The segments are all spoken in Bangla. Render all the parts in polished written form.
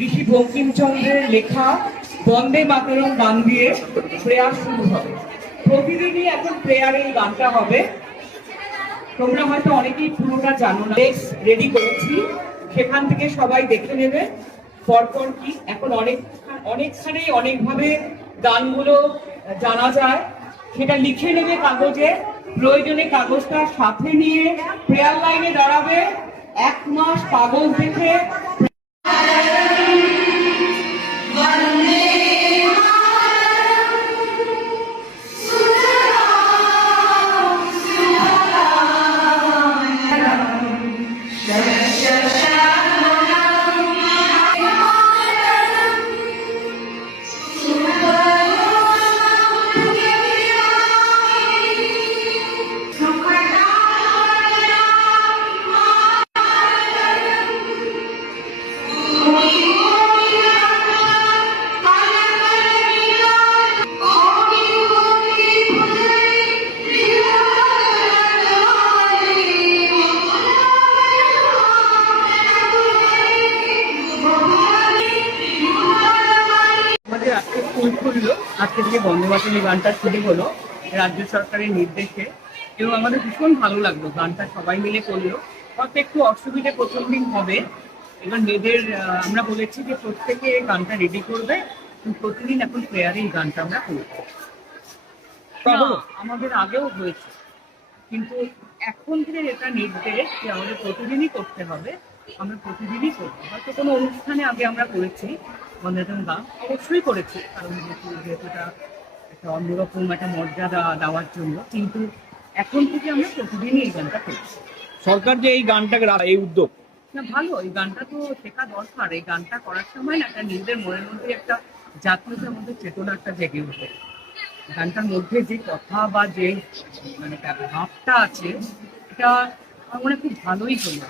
ঋষি বঙ্কিমচন্দ্রের লেখা বন্দে মাতরম গান দিয়ে প্রেয়ার শুরু হবে। প্রতিদিনই এখন প্রেয়ারে এই গানটা হবে। তোমরা হয়তো অনেকেই পুরোটা জানো না। রেডি করেছি, সেখান থেকে সবাই দেখে নেবে পরপর কি। এখন অনেকখানেই অনেকভাবে গানগুলো জানা যায়, সেটা লিখে নেবে কাগজে। প্রয়োজনে কাগজটা সাথে নিয়ে প্রেয়ার লাইনে দাঁড়াবে। 1 মাস কাগজ দেখে আজকে থেকে বন্দে মাতরম গানটা শুরু হলো রাজ্য সরকারের নির্দেশে, এবং আমাদের ভীষণ ভালো লাগলো। গানটা সবাই মিলে করলো। হয়তো একটু অসুবিধে প্রথম দিন হবে। এবার মেয়েদের আমরা বলেছি যে প্রত্যেকে গানটা রেডি করবে, প্রতিদিন এখন প্রেয়ারে এই গানটা আমরা করবো। আমাদের আগেও হয়েছে, কিন্তু এখন থেকে এটা নির্দেশ যে আমাদের প্রতিদিনই করতে হবে। আমরা প্রতিদিনই করবো। হয়তো কোনো অনুষ্ঠানে আগে আমরা করেছি বন্দে মাতরম গান, অবশ্যই করেছি, কারণ যেহেতু এটা একটা অন্যরকম একটা মর্যাদা দেওয়ার জন্য, কিন্তু এখন থেকে আমরা প্রতিদিনই এই গানটা করছি। সরকার যে এই গানটাকে এই উদ্যোগ, না ভালো, এই গানটা তো শেখা দরকার। এই গানটা করার সময় না একটা নিজেদের মনের মধ্যে একটা জাতীয়তার মধ্যে চেতনা একটা জেগে ওঠে। গানটার মধ্যে যে কথা বা যে মানে ভাবটা আছে, এটা আমার মনে খুব ভালোই হলো।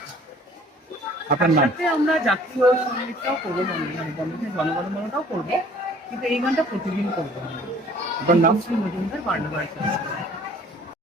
সাথে আমরা জাতীয় সঙ্গীতটাও করবো, মানে বন্দে জনগণমনটাও করবো, কিন্তু এই গানটা প্রতিদিন করবো। আপনার নাম? শ্রী মজুমদার, বার্নাবার্গ।